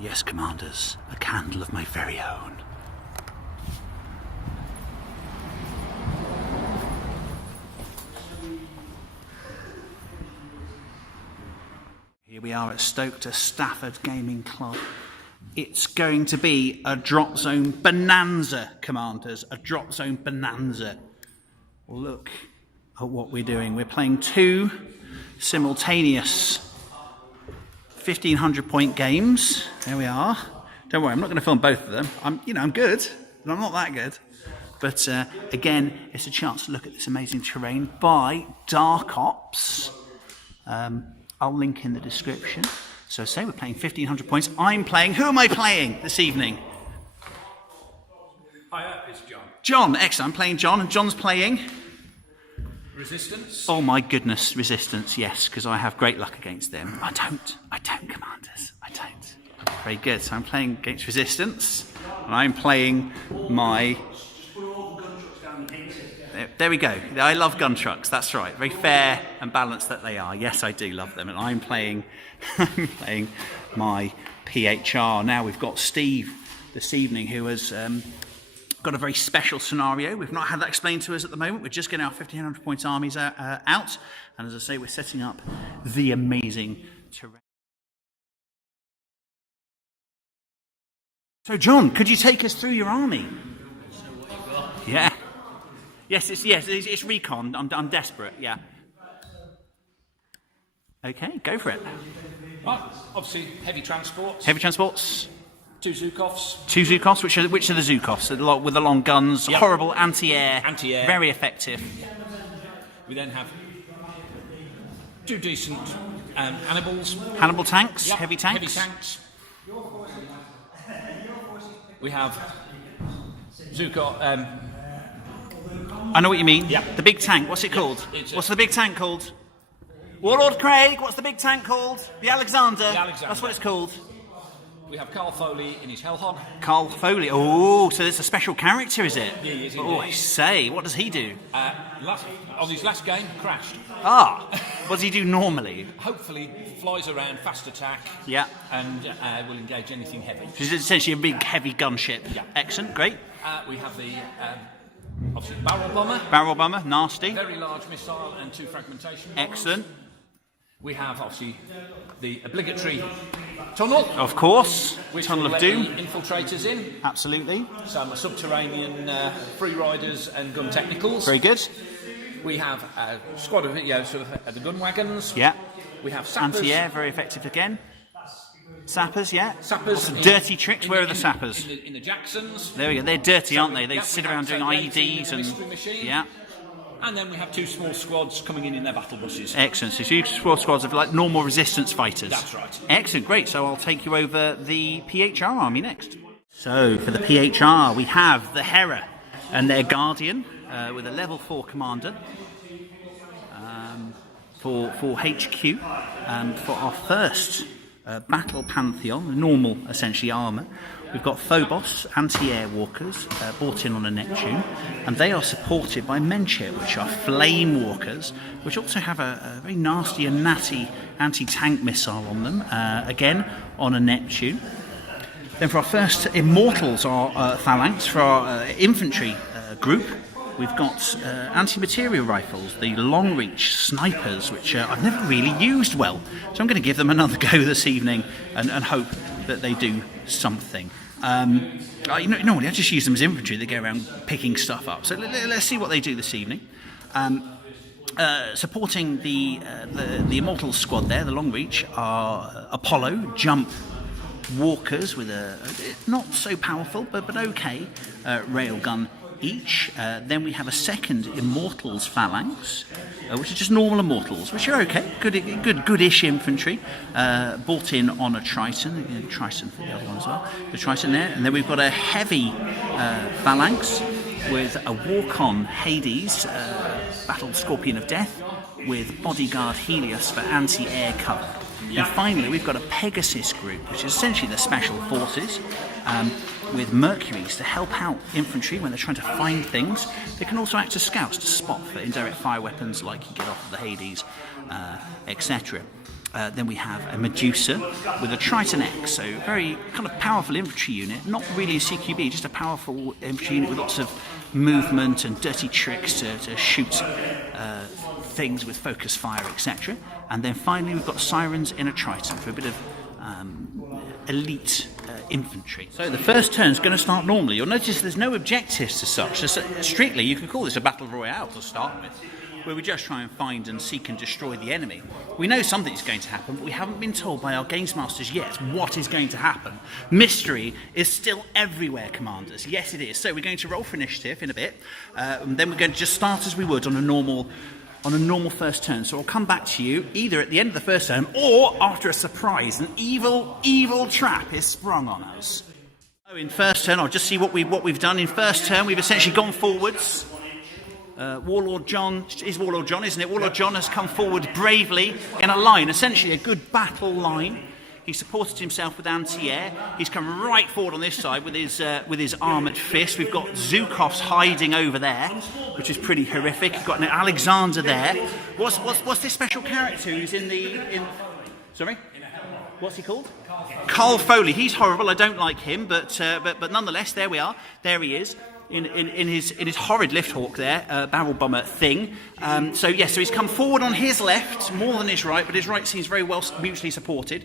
Yes, commanders, a candle of my very own. Here we are at Stoke to Stafford Gaming Club. It's going to be a Dropzone Bonanza, commanders, a Dropzone Bonanza. Look at what we're doing. We're playing two simultaneous 1,500 point games. There we are. Don't worry, I'm not going to film both of them. I'm good, but I'm not that good. But again, it's a chance to look at this amazing terrain by Dark Ops. I'll link in the description. So say we're playing 1,500 points. I'm playing. Who am I playing this evening? Hiya, it's John. John, excellent. I'm playing John, and John's playing Resistance. Oh my goodness, Resistance, yes, because I have great luck against them. I don't, commanders, I don't. Very good, so I'm playing against Resistance, and I'm playing my... There we go, I love gun trucks, that's right, very fair and balanced that they are. Yes, I do love them, and I'm playing, my PHR. Now we've got Steve this evening, who has... got a very special scenario. We've not had that explained to us at the moment. We're just getting our 1,500 points armies out, and as I say, we're setting up the amazing terrain. So, John, could you take us through your army? Yeah. Yes, it's recon. I'm desperate. Yeah. Okay, go for it. Right, obviously heavy transports. Heavy transports. Two Zukofs. Two Zukofs. Which are the Zukofs? With the long guns, Yep. Horrible anti-air. Anti-air. Very effective. We then have two decent Hannibals. Hannibal tanks. Yep. Heavy tanks. Heavy tanks. We have Zukov. I know what you mean. Yep. The big tank. What's it called? What's the big tank called? Warlord Craig. What's the big tank called? The Alexander. The Alexander. That's what it's called. We have Carl Foley in his Hellhog. Carl Foley. Oh, so it's a special character, is it? He is, Oh, I say. What does he do? On his last game, crashed. Ah. What does he do normally? Hopefully flies around, fast attack. Yeah. And will engage anything heavy. Which is essentially a big, heavy gunship. Yeah. Excellent. Great. We have the obviously barrel bomber. Barrel bomber. Nasty. Very large missile and two fragmentation bombs. Excellent. We have obviously the obligatory tunnel. Of course. Which Tunnel will of let Doom. the infiltrators in. Absolutely. Some subterranean free riders and gun technicals. Very good. We have a squad of the gun wagons. Yeah. We have sappers. Anti-air. Very effective again. Sappers, yeah. Sappers. Some dirty tricks. Where are the sappers? In the Jacksons. There we go. They're dirty, aren't they? They Yeah, sit we around have doing some raiding IEDs in and... the mystery machine. Yeah. And then we have two small squads coming in their battle buses. Excellent. So two squads of like normal resistance fighters. That's right. Excellent. Great. So I'll take you over the PHR army next. So for the PHR, we have the Hera and their Guardian with a level 4 commander for HQ. For our first Battle Pantheon, the normal essentially armour, we've got Phobos, anti-air walkers, brought in on a Neptune, and they are supported by Menshir, which are flame walkers, which also have a very nasty and natty anti-tank missile on them, again on a Neptune. Then for our first Immortals, our phalanx, for our infantry group, we've got anti-material rifles, the long-reach snipers, which I've never really used well. So I'm going to give them another go this evening and hope that they do something. Normally I just use them as infantry. They go around picking stuff up. So let's see what they do this evening. Supporting the Immortals squad there, the long-reach, are Apollo, jump walkers with a not so powerful but okay railgun each. Then we have a second Immortals phalanx, which is just normal Immortals, which are okay, goodish infantry, brought in on a Triton. Triton for the other one as well. The Triton there, and then we've got a heavy phalanx with a Warcon Hades, Battle Scorpion of Death, with Bodyguard Helios for anti-air cover. And finally, we've got a Pegasus group, which is essentially the special forces, with Mercuries to help out infantry when they're trying to find things. They can also act as scouts to spot for indirect fire weapons like you get off of the Hades, etc. Then we have a Medusa with a Triton X, so very kind of powerful infantry unit, not really a CQB, just a powerful infantry unit with lots of movement and dirty tricks to shoot things with focus fire, etc. And then finally we've got Sirens in a Triton for a bit of elite infantry. So the first turn is going to start normally. You'll notice there's no objectives as such. Strictly, you could call this a battle royale to start with, where we just try and find and seek and destroy the enemy. We know something's going to happen, but we haven't been told by our games masters yet what is going to happen. Mystery is still everywhere, commanders. Yes, it is. So we're going to roll for initiative in a bit, and then we're going to just start as we would on a normal first turn. So I'll come back to you either at the end of the first turn or after a surprise. An evil trap is sprung on us. So in first turn, I'll just see what we've done. In first turn, we've essentially gone forwards. Warlord John is Warlord John, isn't it? Warlord John has come forward bravely in a line, essentially a good battle line. He supported himself with anti-air. He's come right forward on this side with his armoured fist. We've got Zhukov's hiding over there, which is pretty horrific. We've got an Alexander there. What's this special character who's sorry? What's he called? Carl Foley. He's horrible. I don't like him, but nonetheless, there we are. There he is. In his horrid lift hawk there, barrel bomber thing. So he's come forward on his left more than his right, but his right seems very well mutually supported.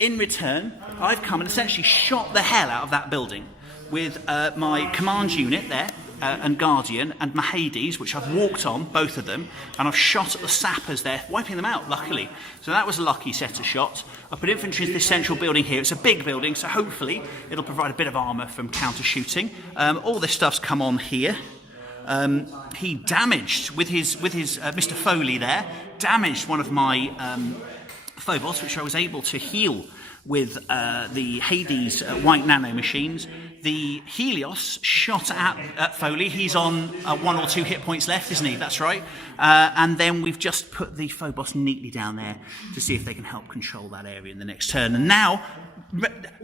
In return, I've come and essentially shot the hell out of that building with my command unit there, and Guardian, and my Hades, which I've walked on, both of them, and I've shot at the sappers there, wiping them out, luckily. So that was a lucky set of shots. I put infantry into this central building here. It's a big building, so hopefully it'll provide a bit of armour from counter-shooting. All this stuff's come on here. He damaged, with his Mr. Foley there, damaged one of my Phobos, which I was able to heal with the Hades white nano machines. The Helios shot at Foley. He's on 1 or 2 hit points left, isn't he? That's right. And then we've just put the Phobos neatly down there to see if they can help control that area in the next turn. And now,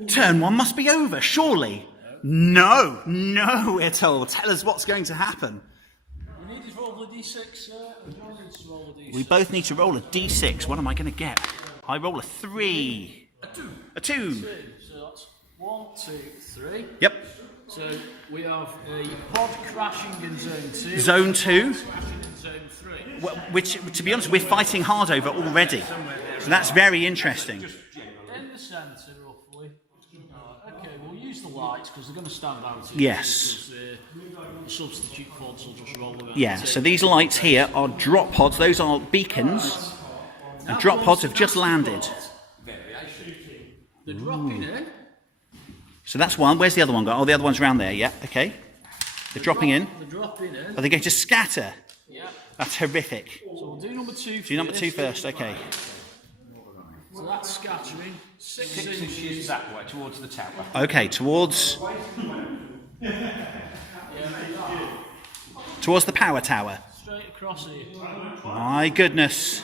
turn 1 must be over, surely. No, we're told. Tell us what's going to happen. We need to roll a d6, John needs to roll a d6. We both need to roll a d6. What am I going to get? I roll a 3. A 2. So that's 1, 2, 3. Yep. So we have a pod crashing in zone 2. Zone 2. Crashing in zone 3. Which, to be honest, we're fighting hard over already. So that's very interesting. In the centre, roughly. Okay, we'll use the lights because they're going to stand out here. Yes. Because the substitute pods will just roll around. Yeah, so these lights here are drop pods. Those are beacons. And drop pods have just landed. They're dropping in. So that's one. Where's the other one? Oh, the other one's around there. Yeah, okay. They're dropping in. They're dropping in. Are they going to scatter? Yeah. That's horrific. So we'll do number 2 first. Do number 2 first, okay. So that's scattering. 6 inches that way, towards the tower. Okay, towards the power tower. Straight across here. My goodness,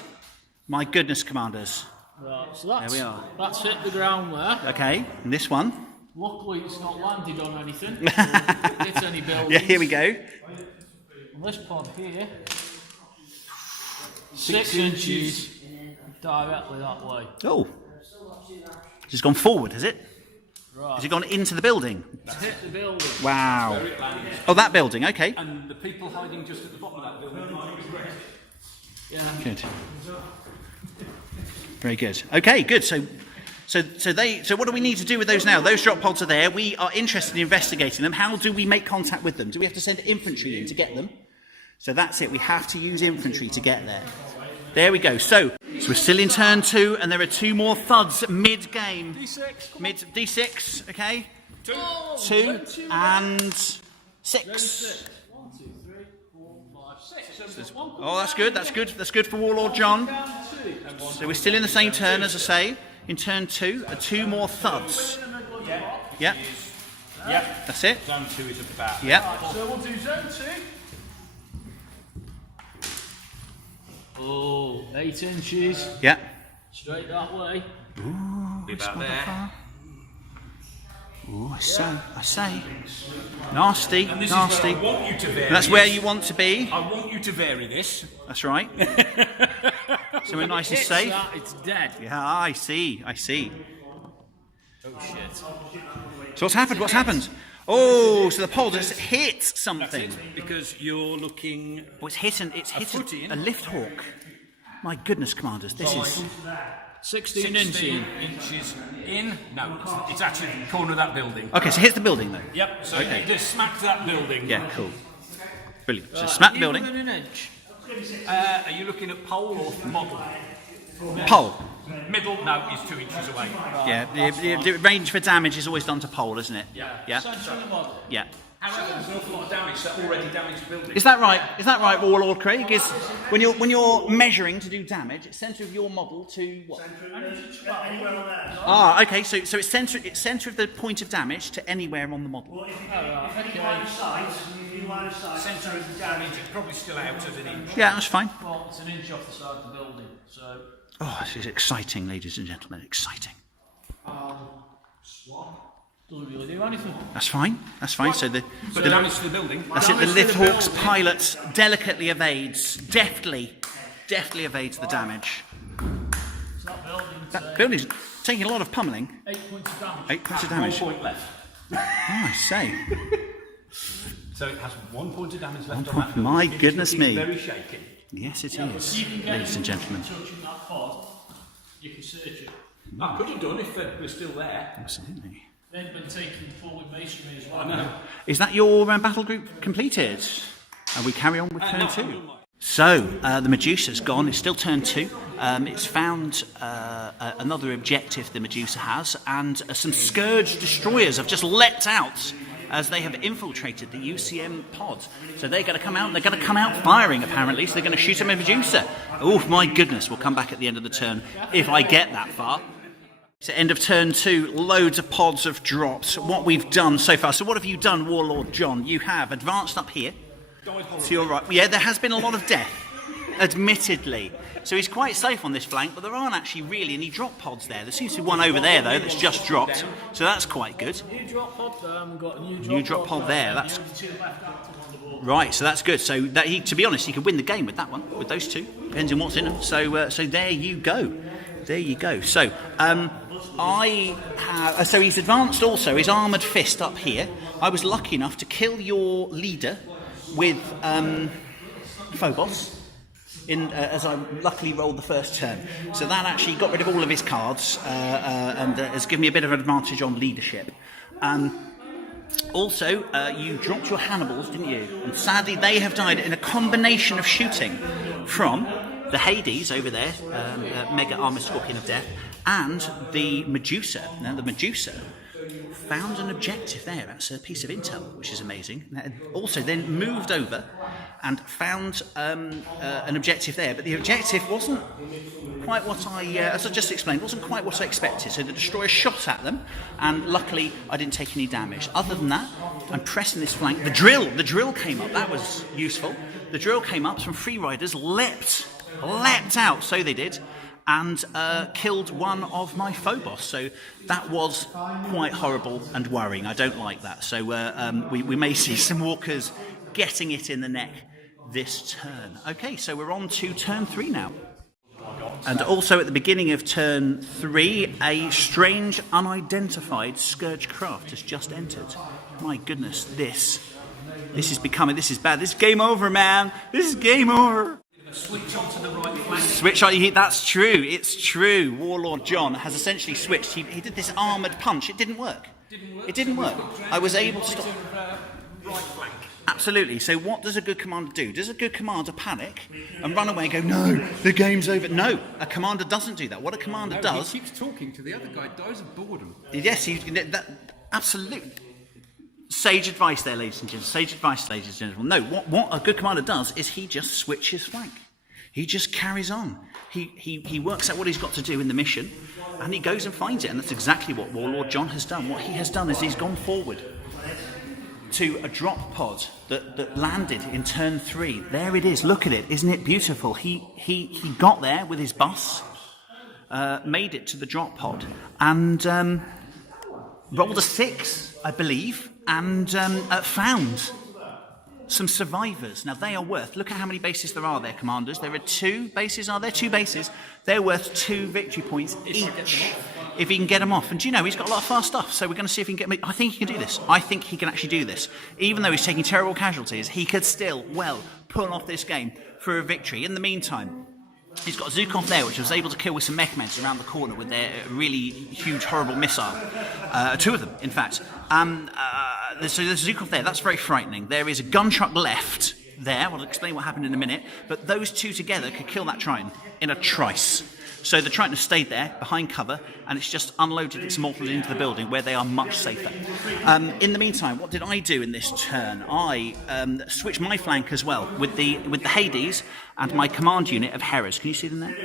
commanders. Right, so that's, There we are. That's hit the ground there. Okay, and this one. Luckily it's not landed on anything. So hit any buildings. Yeah, here we go. And this pod here, 6 inches directly that way. Oh, it's gone forward, has it? Right. Has it gone into the building? It's hit the building. Wow. Oh, that building, okay. And the people hiding just at the bottom of that building. Yeah. Good. Very good. Okay, good. So what do we need to do with those now? Those drop pods are there. We are interested in investigating them. How do we make contact with them? Do we have to send infantry in to get them? So that's it. We have to use infantry to get there. There we go. So we're still in turn 2, and there are 2 more thuds mid-game. D6. D6, okay? 2 and 6. 1, 2, 3, 4, 5, 6. Oh, that's good. That's good for Warlord John. So we're still in the same turn, as I say. In turn 2, 2 more thuds. Yep. Yep. That's it. Zone 2 is about. Yep. So we'll do zone 2. Oh, 8 inches. Yep. Straight that way. Be about there. Ooh, I say. Nasty, And this nasty. is where I want you to vary. And that's where you want to be. I want you to vary this. That's right. Somewhere nice and Hits safe. that, it's dead. Yeah, I see. Oh shit. So what's happened? What's happened? Oh, so the pod has hit something. Because you're looking. Oh, it's hit foot in. a lift hawk. My goodness, commanders, this is 16 inches in. No, it's actually the corner of that building. okay. So hits the building though. Yep. So Okay. you just smacked that building. Yeah, cool, brilliant. So smack the building. An inch. Are you looking at pole or model? Pole. Middle? No, is 2 inches away. Yeah, the range for damage is always done to pole, isn't it? Yeah. Yeah. Centre of the model. Yeah. However, there's an awful lot of damage to already damaged buildings. Is that right? Is that right, Warlord Craig? Is when you're measuring to do damage, it's centre of your model to what? Ah, okay. So it's centre of the point of damage to anywhere on the model. Centre of the damage, it's probably still out of an inch. Yeah, that's fine. Well, it's an inch off the side of the building, so. Oh, this is exciting, ladies and gentlemen. Exciting. Doesn't really do anything. That's fine. That's fine. So the damage to the building. that's it. The Lift Hawk's pilot delicately evades, deftly evades the damage. So that building's That building's taking a lot of pummeling. 8 points of damage. 8 points of 1 damage. point left. Oh, I say. So it has 1 point of damage left on point. that building. My It's goodness looking me. Very shaky. Yes, it You is, can get ladies and gentlemen. touching that pod, you can search it. I could have done if they were still there. Absolutely. They've been taking forward masonry as well. Is that your battle group completed? And we carry on with turn 2. So, the Medusa's gone. It's still turn 2. It's found another objective the Medusa has, and some Scourge destroyers have just leapt out as they have infiltrated the UCM pod. So they're going to come out, and they're going to come out firing, apparently, so they're going to shoot a Medusa. Oh, my goodness, we'll come back at the end of the turn, if I get that far. So end of turn 2, loads of pods have dropped. What we've done so far. So what have you done, Warlord John? You have advanced up here. To your right. Yeah, there has been a lot of death, admittedly. So he's quite safe on this flank, but there aren't actually really any drop pods there. There seems to be one over there, though, that's just dropped. So that's quite good. New drop pod there, and we've got a New drop pod there. That's two left active on the board. right. So that's good. So that to be honest, he could win the game with that one, with those two. Depends on what's in them. So there you go. There you go. So so he's advanced also. His armoured fist up here. I was lucky enough to kill your leader with Phobos. As I luckily rolled the first turn. So that actually got rid of all of his cards and has given me a bit of an advantage on leadership. Also, you dropped your Hannibals, didn't you? And sadly, they have died in a combination of shooting from the Hades over there, Mega Armor Scorpion of Death, and the Medusa. Now, the Medusa found an objective there. That's a piece of intel, which is amazing. Also, then moved over and found an objective there, but the objective wasn't quite what as I just explained, wasn't quite what I expected. So the destroyer shot at them, and luckily I didn't take any damage. Other than that, I'm pressing this flank. The drill came up. That was useful. The drill came up. Some free riders leapt out. So they did. And killed one of my Phobos. So that was quite horrible and worrying. I don't like that. So we may see some walkers getting it in the neck this turn. Okay, so we're on to turn 3 now. And also at the beginning of turn 3, a strange, unidentified Scourge craft has just entered. My goodness, this is bad. This is game over, man. This is game over. Switch onto the right flank. Switch on, that's true, it's true. Warlord John has essentially switched. He did this armoured punch. It didn't work. It didn't work. I was able to stop. Right flank. Absolutely. So what does a good commander do? Does a good commander panic and run away and go, no, the game's over? No, a commander doesn't do that. What a commander does... He keeps talking to the other guy, dies of boredom. Yes, absolutely. Sage advice there, ladies and gentlemen. Sage advice, ladies and gentlemen. No, what a good commander does is he just switches flank. He just carries on. He works out what he's got to do in the mission, and he goes and finds it. And that's exactly what Warlord John has done. What he has done is he's gone forward to a drop pod that landed in turn 3. There it is. Look at it. Isn't it beautiful? He got there with his bus, made it to the drop pod, and rolled a 6, I believe, and found some survivors. Now they are worth, look at how many bases there are there, commanders. There are 2 bases, are there? 2 bases. They're worth 2 victory points each. If he can get them off. And do you know, he's got a lot of fast stuff, so we're going to see if he can get... I think he can do this. I think he can actually do this. Even though he's taking terrible casualties, he could still, well, pull off this game for a victory. In the meantime, he's got Zukov there, which was able to kill with some mech-meds around the corner with their really huge, horrible missile. 2 of them, in fact. So there's Zukov there. That's very frightening. There is a gun truck left there. I'll explain what happened in a minute. But those 2 together could kill that Triton in a trice. So the Triton has stayed there, behind cover, and it's just unloaded its mortals into the building, where they are much safer. In the meantime, what did I do in this turn? I switched my flank as well, with the Hades and my command unit of Heras. Can you see them there?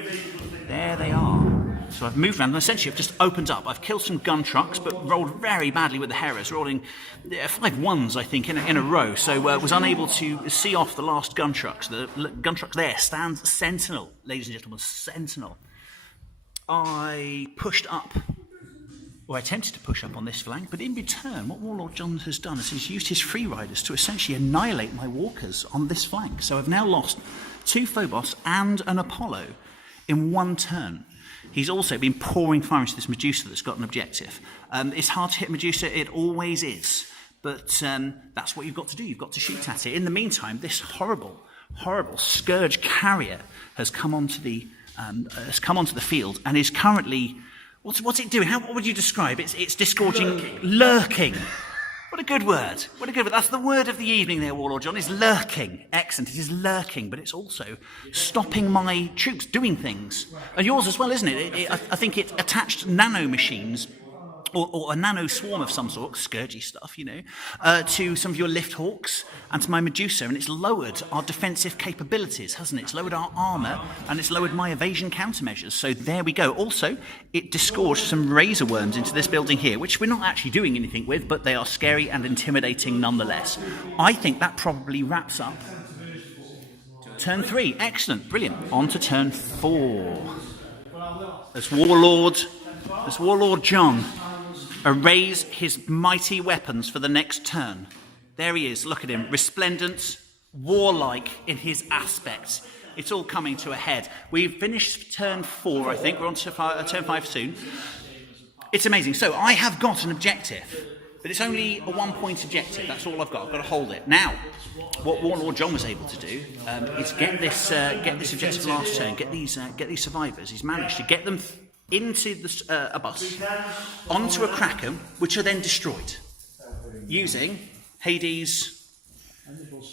There they are. So I've moved around, and essentially I've just opened up. I've killed some gun trucks, but rolled very badly with the Heras, rolling 5 1s, I think, in a row. So was unable to see off the last gun trucks. The gun truck there stands sentinel, ladies and gentlemen, sentinel. I pushed up, or I attempted to push up on this flank, but in return, what Warlord John has done is he's used his free riders to essentially annihilate my walkers on this flank. So I've now lost 2 Phobos and an Apollo in 1 turn. He's also been pouring fire into this Medusa that's got an objective. It's hard to hit Medusa, it always is, but that's what you've got to do. You've got to shoot at it. In the meantime, this horrible Scourge carrier has come onto the field and is currently, what's it doing? What would you describe? It's disgorging, lurking. What a good word. What a good word. That's the word of the evening there, Warlord John, is lurking. Excellent. It is lurking, but it's also stopping my troops doing things. And yours as well, isn't it? I think it attached nano machines, or a nano swarm of some sort, scourgy stuff, you know, to some of your lift hawks and to my Medusa, and it's lowered our defensive capabilities, hasn't it? It's lowered our armour, and it's lowered my evasion countermeasures. So there we go. Also, it disgorged some razor worms into this building here, which we're not actually doing anything with, but they are scary and intimidating nonetheless. I think that probably wraps up turn 3. Excellent. Brilliant. On to turn 4. As Warlord John arrays his mighty weapons for the next turn. There he is, look at him, resplendent, warlike in his aspect. It's all coming to a head. We've finished turn 4, I think. We're on to turn 5 soon. It's amazing. So I have got an objective, but it's only a 1-point objective. That's all I've got. I've got to hold it. Now, what Warlord John was able to do is get this objective last turn, get these survivors. He's managed to get them into a bus, onto a Kraken, which are then destroyed, using Hades,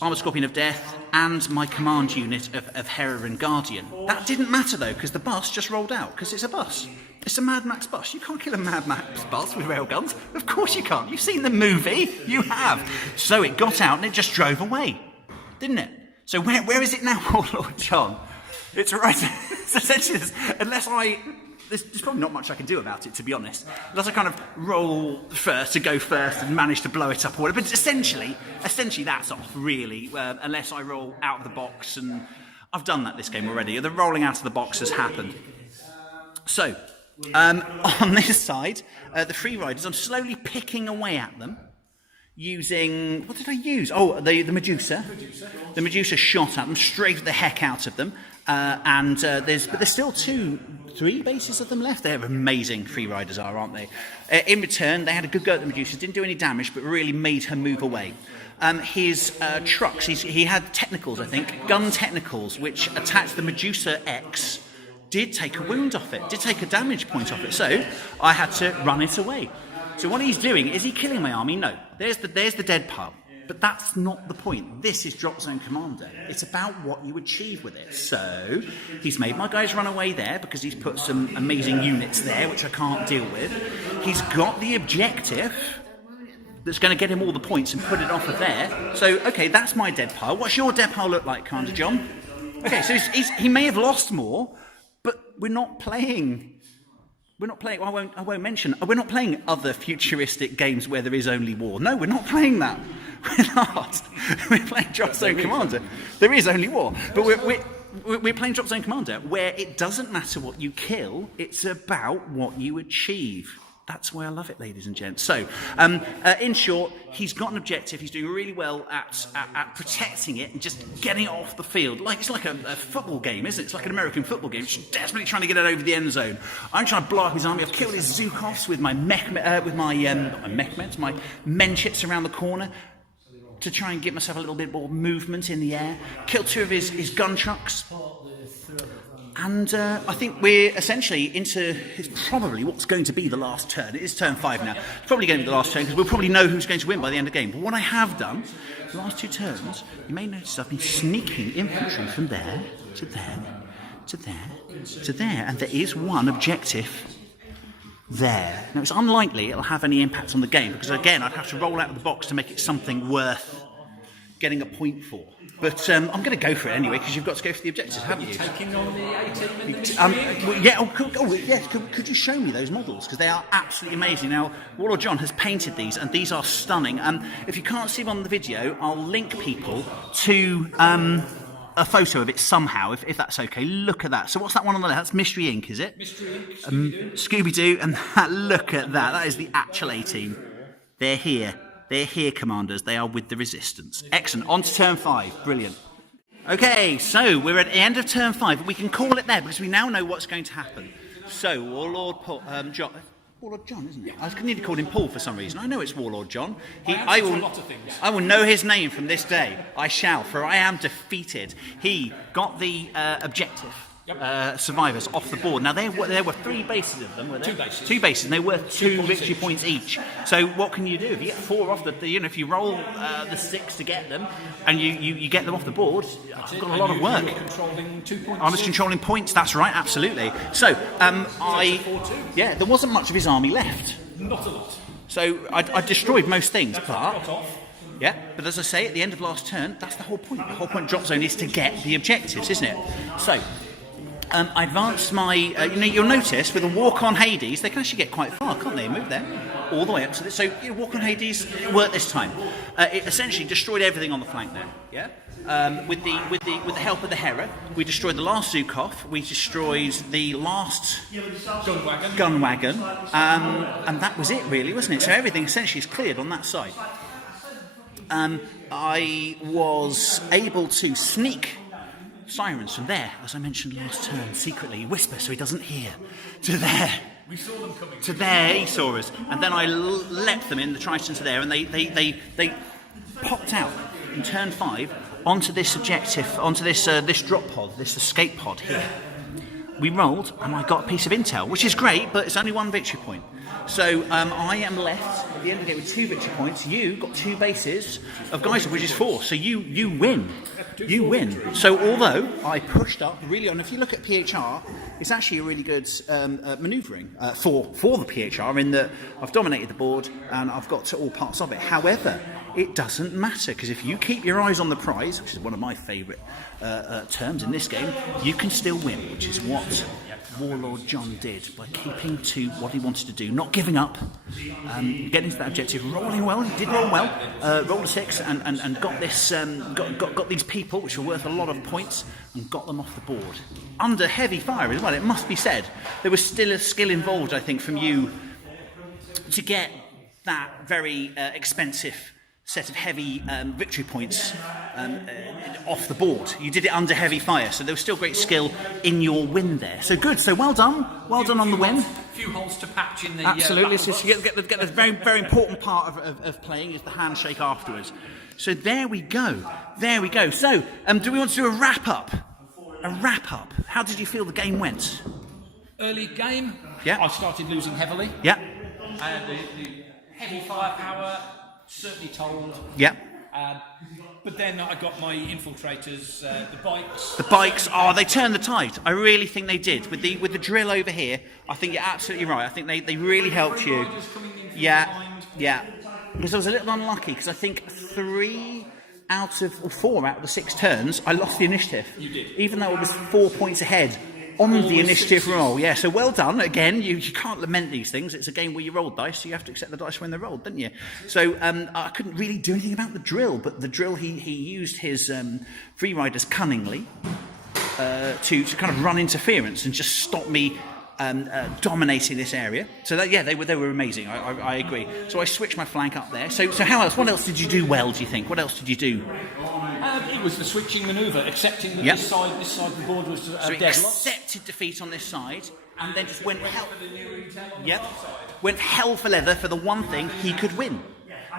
Armoured Scorpion of Death, and my command unit of Hera and Guardian. That didn't matter, though, because the bus just rolled out, because it's a bus. It's a Mad Max bus. You can't kill a Mad Max bus with railguns. Of course you can't. You've seen the movie. You have. So it got out and it just drove away, didn't it? So where is it now, Warlord John? It's right. It's essentially this, there's probably not much I can do about it, to be honest. Unless I kind of roll first to go first and manage to blow it up or whatever. But essentially that's off, really, unless I roll out of the box. And I've done that this game already. The rolling out of the box has happened. So, on this side, the free riders, I'm slowly picking away at them. Using, what did I use? Oh, the Medusa. The Medusa shot at them, strafed the heck out of them. But there's still 3 bases of them left. They're amazing, free riders are, aren't they? In return, they had a good go at the Medusa, didn't do any damage, but really made her move away. His trucks, he had technicals, I think, gun technicals, which attacked the Medusa X, did take a wound off it, did take a damage point off it, so I had to run it away. So what he's doing, is he killing my army? No. There's the dead pile. But that's not the point. This is Dropzone Commander. It's about what you achieve with it. So he's made my guys run away there because he's put some amazing units there, which I can't deal with. He's got the objective that's going to get him all the points and put it off of there. So, okay, that's my dead pile. What's your dead pile look like, Commander John? Okay, so he may have lost more, but we're not playing... I won't mention. We're not playing other futuristic games where there is only war. No, we're not playing that. We're not. We're playing Dropzone Commander. There is only war, but we're playing Dropzone Commander where it doesn't matter what you kill. It's about what you achieve. That's why I love it, ladies and gents. So, in short, he's got an objective. He's doing really well at protecting it and just getting it off the field. It's like a football game, isn't it? It's like an American football game. Just desperately trying to get it over the end zone. I'm trying to blow up his army. I've killed his Zukofs with my my Menchits around the corner to try and get myself a little bit more movement in the air. Killed 2 of his gun trucks. And I think we're essentially into probably what's going to be the last turn. It is turn 5 now. It's probably going to be the last turn because we'll probably know who's going to win by the end of the game. But what I have done, the last 2 turns, you may notice I've been sneaking infantry from there to there to there to there. And there is one objective there. Now, it's unlikely it'll have any impact on the game because, again, I'd have to roll out of the box to make it something worth getting a point for. But I'm going to go for it anyway because you've got to go for the objectives, haven't you? Taking on the 18 minutes. Could you show me those models? Because they are absolutely amazing. Now, Warlord John has painted these, and these are stunning. If you can't see them on the video, I'll link people to a photo of it somehow, if that's okay. Look at that. So what's that one on the left? That's Mystery Inc., is it? Mystery Inc. Scooby-Doo, and look at that. That is the actual A-team. They're here. They're here, commanders. They are with the resistance. Excellent. On to turn 5. Brilliant. Okay, so we're at the end of turn 5. We can call it there because we now know what's going to happen. So, Warlord John... Warlord John, isn't it? I need to call him Paul for some reason. I know it's Warlord John. I will know his name from this day. I shall, for I am defeated. He got the objective. Survivors off the board. Now there were 3 bases of them, were there? 2 bases. 2 bases, and they were 2 victory points each. So what can you do if you get 4 off if you roll the 6 to get them, and you get them off the board? I've got a lot of work. Controlling 2 points. I was controlling points. That's right, absolutely. So there wasn't much of his army left. Not a lot. So I destroyed most things, but. Yeah, but as I say, at the end of last turn, that's the whole point. The whole point of Drop Zone is to get the objectives, isn't it? So. I advanced my, you'll notice with a walk on Hades, they can actually get quite far, can't they? Move there, all the way up to this. So, walk on Hades, it worked this time. It essentially destroyed everything on the flank there. Yeah. With the help of the Hera, we destroyed the last Zukov, we destroyed the last gun wagon, and that was it, really, wasn't it? So everything essentially is cleared on that side. I was able to sneak Sirens from there, as I mentioned last turn, secretly whisper so he doesn't hear, to there. We saw them coming. To there, he saw us, and then I leapt them in the Triton to there, and they popped out in turn 5 onto this objective, onto this drop pod, this escape pod here. We rolled, and I got a piece of intel, which is great, but it's only 1 victory point. So I am left at the end of the game with 2 victory points. You got 2 bases of Geyser, which is 4. So you win. You win. So although I pushed up really on, if you look at PHR, it's actually a really good manoeuvring for the PHR in that I've dominated the board and I've got to all parts of it. However, it doesn't matter because if you keep your eyes on the prize, which is one of my favourite terms in this game, you can still win, which is what Warlord John did by keeping to what he wanted to do, not giving up, getting to that objective, rolling well. He did roll well, rolled a 6 and got this, got these people, which were worth a lot of points, and got them off the board under heavy fire as well. It must be said, there was still a skill involved, I think, from you to get that very expensive set of heavy victory points off the board. You did it under heavy fire, so there was still great skill in your win there. So good, so well done on the win. Few holes to patch in the absolutely. So you get the very, very important part of playing is the handshake afterwards. So there we go. So do we want to do a wrap up? How did you feel the game went? Early game, yeah. I started losing heavily. Yeah. The heavy firepower certainly told. Yeah. But then I got my infiltrators, the bikes. The bikes, they turned the tide. I really think they did. With the drill over here, I think you're absolutely right. I think they really helped you. Yeah. Because I was a little unlucky because I think 4 out of the 6 turns, I lost the initiative. You did. Even though I was 4 points ahead on the initiative roll. Yeah, so well done. Again, you can't lament these things. It's a game where you roll dice, so you have to accept the dice when they're rolled, don't you? So I couldn't really do anything about the drill, but the drill, he used his free riders cunningly to kind of run interference and just stop me dominating this area. So that, yeah, they were amazing. I agree. So I switched my flank up there. So how else? What else did you do well? Do you think? What else did you do? It was the switching manoeuvre, accepting that this side of the board was So deadlocked. accepted defeat on this side, and then just went hell for leather for the one thing he could win.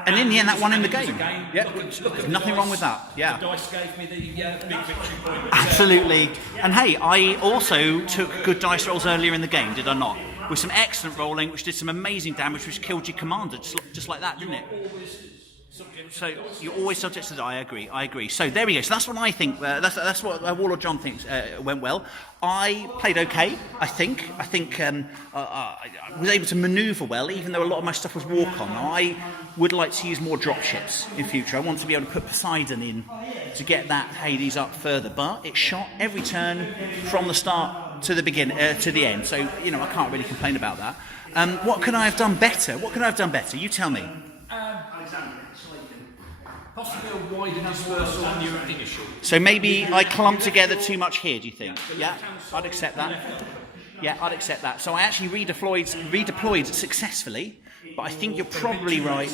And in the end, that won him the game. Yeah, there's nothing wrong with that. Yeah, The dice gave me the big victory point. absolutely. And hey, I also took good dice rolls earlier in the game, did I not? With some excellent rolling, which did some amazing damage, which killed your commander, just like that, didn't it? So you're always subject to die. I agree. So there we go. So that's what I think. That's what Warlord John thinks went well. I played okay. I think I was able to manoeuvre well, even though a lot of my stuff was walk on. I would like to use more dropships in future. I want to be able to put Poseidon in to get that Hades up further. But it shot every turn from the start to the to the end. So I can't really complain about that. What can I have done better? You tell me. Possibly a wider dispersal on your initial. So maybe I clumped together too much here, do you think? Yeah, I'd accept that. Yeah, I'd accept that. So I actually redeployed successfully, but I think you're probably right.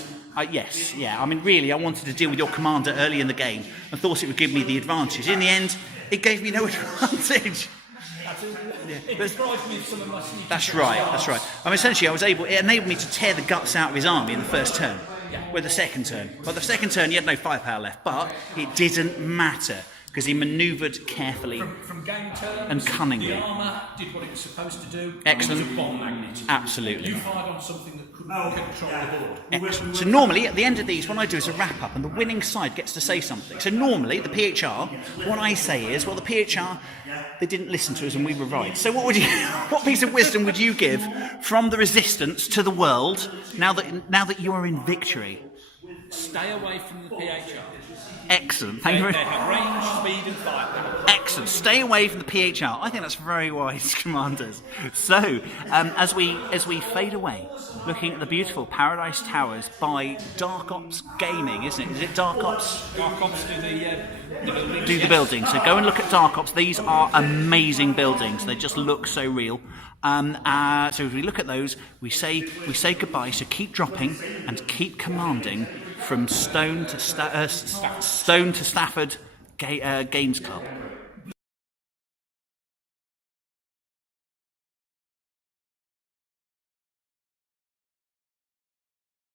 Yes, yeah. I mean, really, I wanted to deal with your commander early in the game and thought it would give me the advantage. In the end, it gave me no advantage. That's right. I mean, essentially, it enabled me to tear the guts out of his army in the first turn. With the second turn. Well, the second turn, he had no firepower left, but it didn't matter because he manoeuvred carefully From game terms, and cunningly. The armour did what it was supposed to do. Excellent. It was a bomb magnet. Absolutely. You fired on something that couldn't control the board. Excellent. So normally, at the end of these, what I do is a wrap-up, and the winning side gets to say something. So normally, the PHR, what I say is, well, the PHR, they didn't listen to us and we were right. So what piece of wisdom would you give from the resistance to the world now that you are in victory? Stay away from the PHR. Excellent. Thank you They very have range, speed and fire. Excellent. Stay away from the PHR. I think that's very wise, commanders. So, as we fade away, looking at the beautiful Paradise Towers by Dark Ops Gaming, isn't it? Is it Dark Ops? Dark Ops do the buildings. Do the buildings. So go and look at Dark Ops. These are amazing buildings. They just look so real. So as we look at those, we say goodbye. So keep dropping and keep commanding from Stone to Stafford Games Club.